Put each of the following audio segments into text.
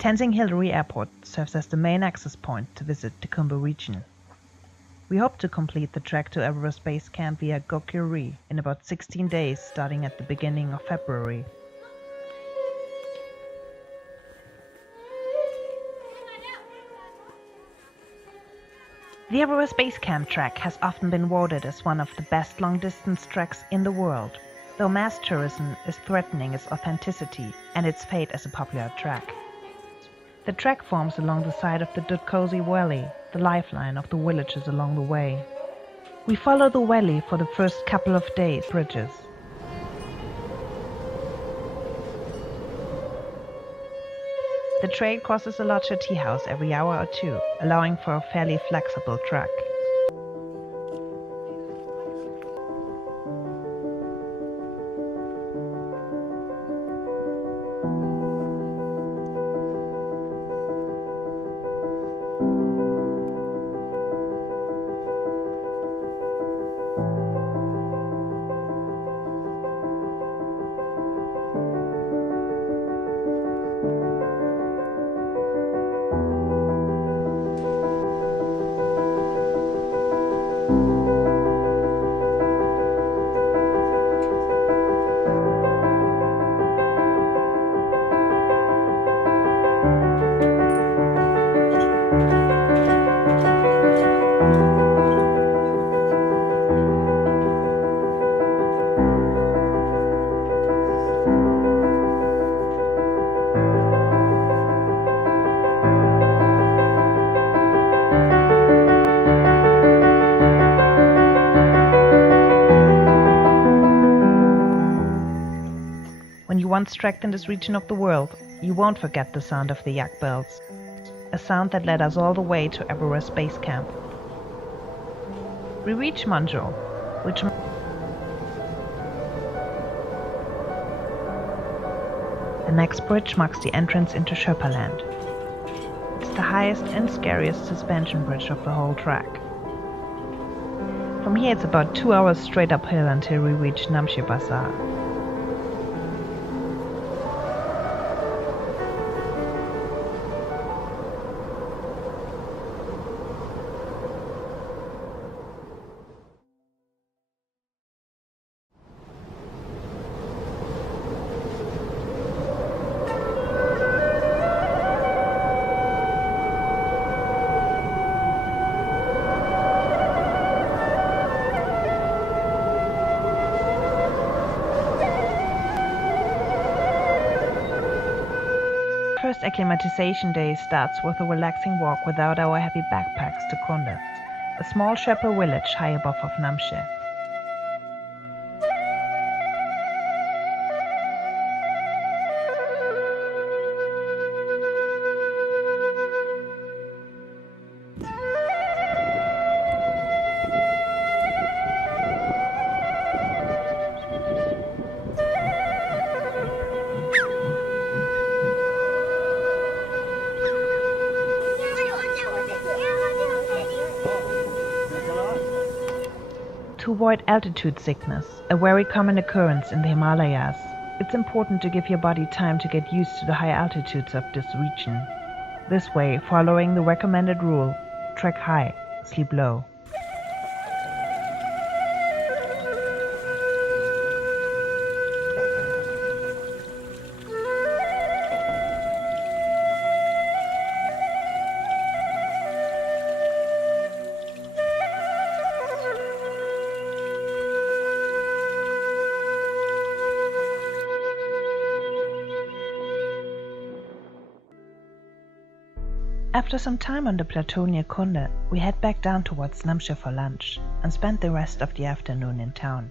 Tenzing Hillary Airport serves as the main access point to visit the Khumbu region. We hope to complete the trek to Everest Base Camp via Gokyuri in about 16 days, starting at the beginning of February. The Everest Base Camp trek has often been voted as one of the best long-distance treks in the world, though mass tourism is threatening its authenticity and its fate as a popular trek. The trek forms along the side of the Dutkosi Valley, the lifeline of the villages along the way. We follow the valley for the first couple of days, bridges. The trail crosses a larger tea house every hour or two, allowing for a fairly flexible trek. When you once trekked in this region of the world, you won't forget the sound of the yak bells, a sound that led us all the way to Everest Base Camp. We reach Manjo, which the next bridge marks the entrance into Sherpa land. It's the highest and scariest suspension bridge of the whole trek. From here it's about 2 hours straight uphill until we reach Namche Bazaar. First acclimatization day starts with a relaxing walk without our heavy backpacks to Konde, a small Sherpa village high above of Namche. To avoid altitude sickness, a very common occurrence in the Himalayas, it's important to give your body time to get used to the high altitudes of this region. This way, following the recommended rule, trek high, sleep low. After some time on the plateau near Konde, we head back down towards Namche for lunch and spend the rest of the afternoon in town.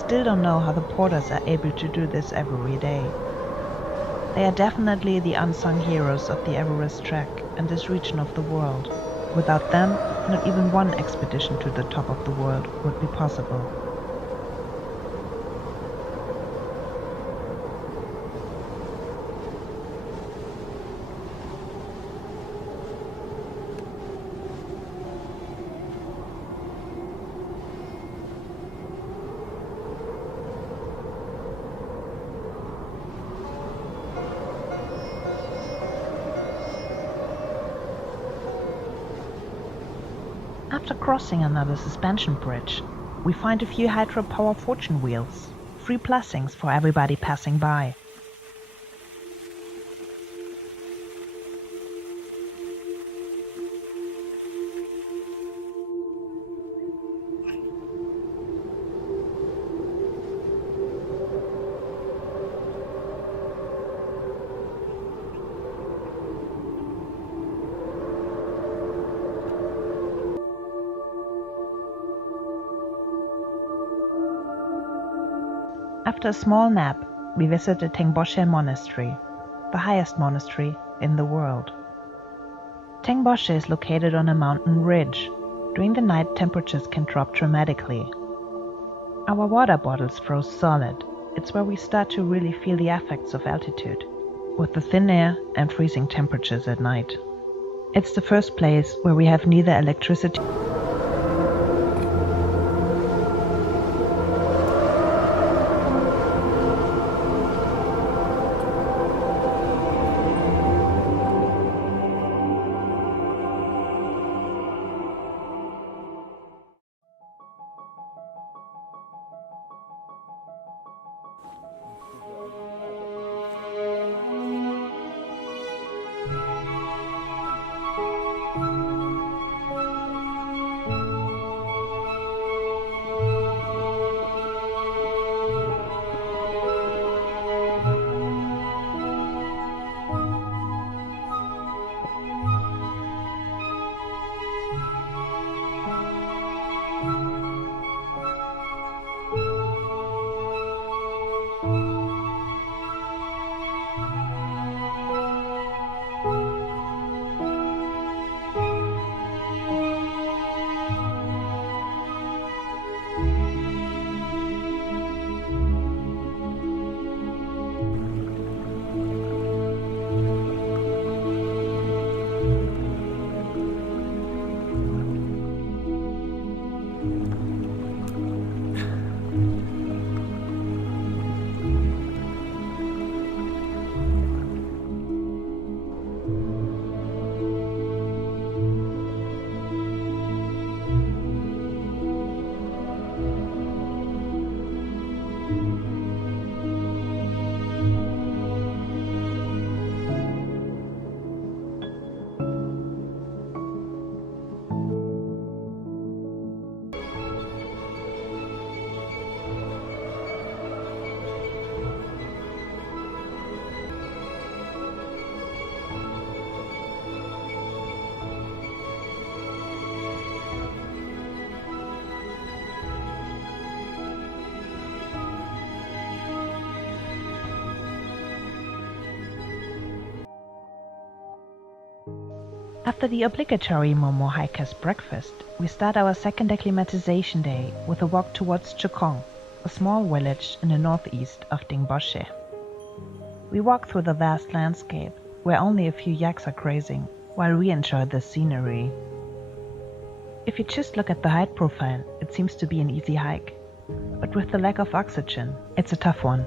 still don't know how the porters are able to do this every day. They are definitely the unsung heroes of the Everest trek and this region of the world. Without them, not even one expedition to the top of the world would be possible. After crossing another suspension bridge, we find a few hydropower fortune wheels, free blessings for everybody passing by. After a small nap, we visited Tengboshe Monastery, the highest monastery in the world. Tengboshe is located on a mountain ridge. During the night, temperatures can drop dramatically. Our water bottles froze solid. It's where we start to really feel the effects of altitude, with the thin air and freezing temperatures at night. It's the first place where we have neither electricity After the obligatory Momo hiker's breakfast, we start our second acclimatization day with a walk towards Chukong, a small village in the northeast of Tengboshe. We walk through the vast landscape, where only a few yaks are grazing, while we enjoy the scenery. If you just look at the height profile, it seems to be an easy hike, but with the lack of oxygen, it's a tough one.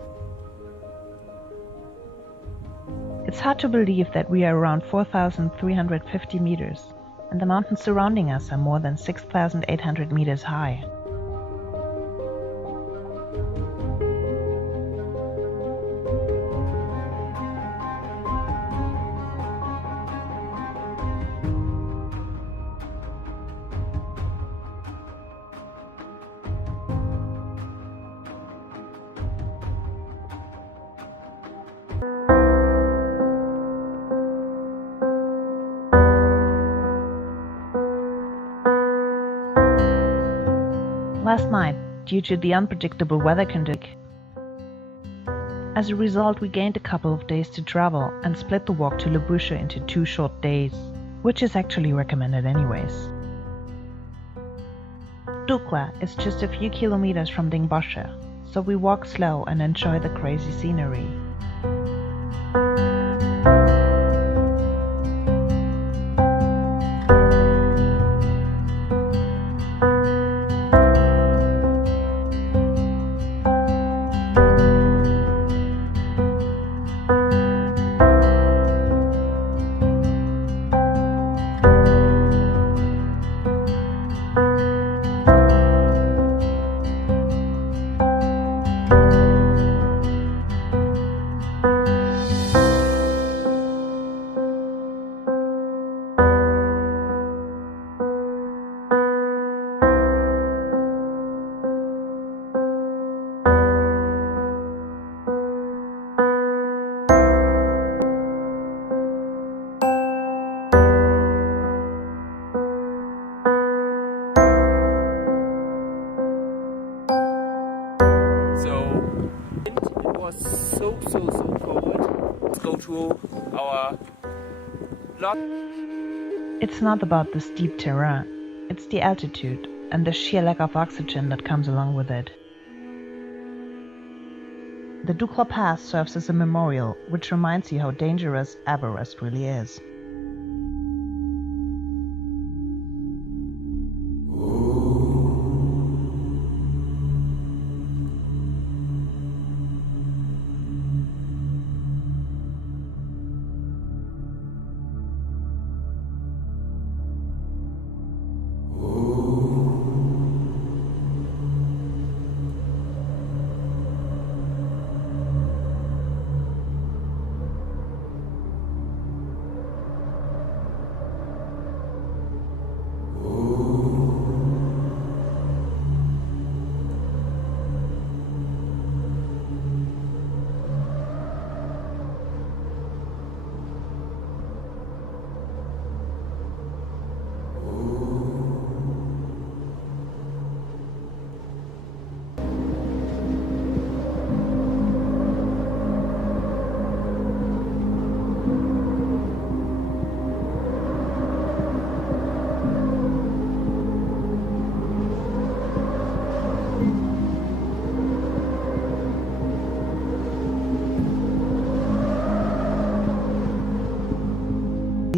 It's hard to believe that we are around 4,350 meters, and the mountains surrounding us are more than 6,800 meters high. Last night, due to the unpredictable weather conditions. As a result, we gained a couple of days to travel and split the walk to Lubusha into 2 short days, which is actually recommended anyways. Dukla is just a few kilometers from Dingboshe, so we walk slow and enjoy the crazy scenery. So cold. Let's go to our lodge. It's not about the steep terrain, it's the altitude and the sheer lack of oxygen that comes along with it. The Dukla Pass serves as a memorial which reminds you how dangerous Everest really is.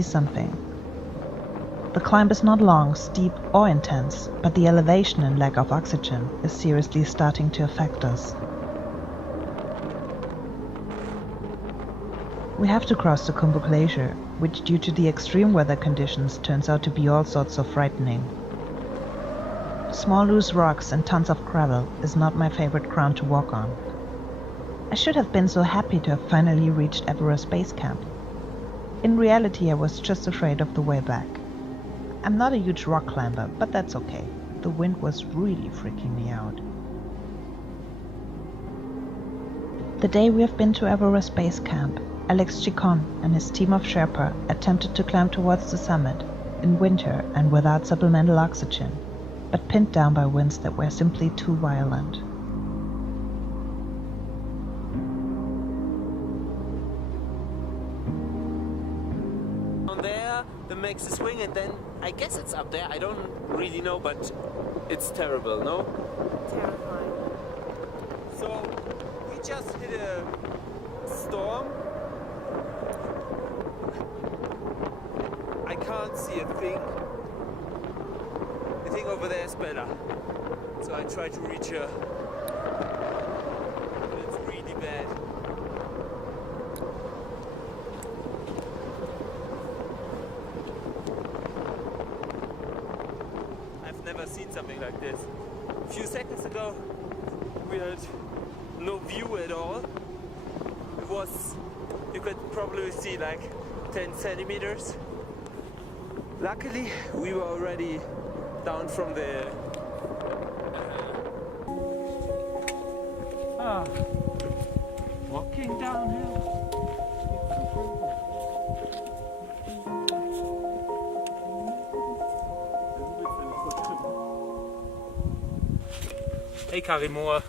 Something. The climb is not long, steep, or intense, but the elevation and lack of oxygen is seriously starting to affect us. We have to cross the Khumbu Glacier, which due to the extreme weather conditions turns out to be all sorts of frightening. Small loose rocks and tons of gravel is not my favorite ground to walk on. I should have been so happy to have finally reached Everest Base Camp. In reality, I was just afraid of the way back. I'm not a huge rock climber, but that's okay. The wind was really freaking me out. The day we have been to Everest Base Camp, Alex Chikon and his team of Sherpa attempted to climb towards the summit, in winter and without supplemental oxygen, but pinned down by winds that were simply too violent. That makes a swing, and then I guess it's up there. I don't really know, but it's terrible, no? Terrifying. So we just hit a storm. I can't see a thing. The thing over there is better. So I try to reach her. But it's really bad. Never seen something like this. A few seconds ago we had no view at all. It was, you could probably see like 10 centimeters. Luckily we were already down from the walking downhill. Hey Karimor.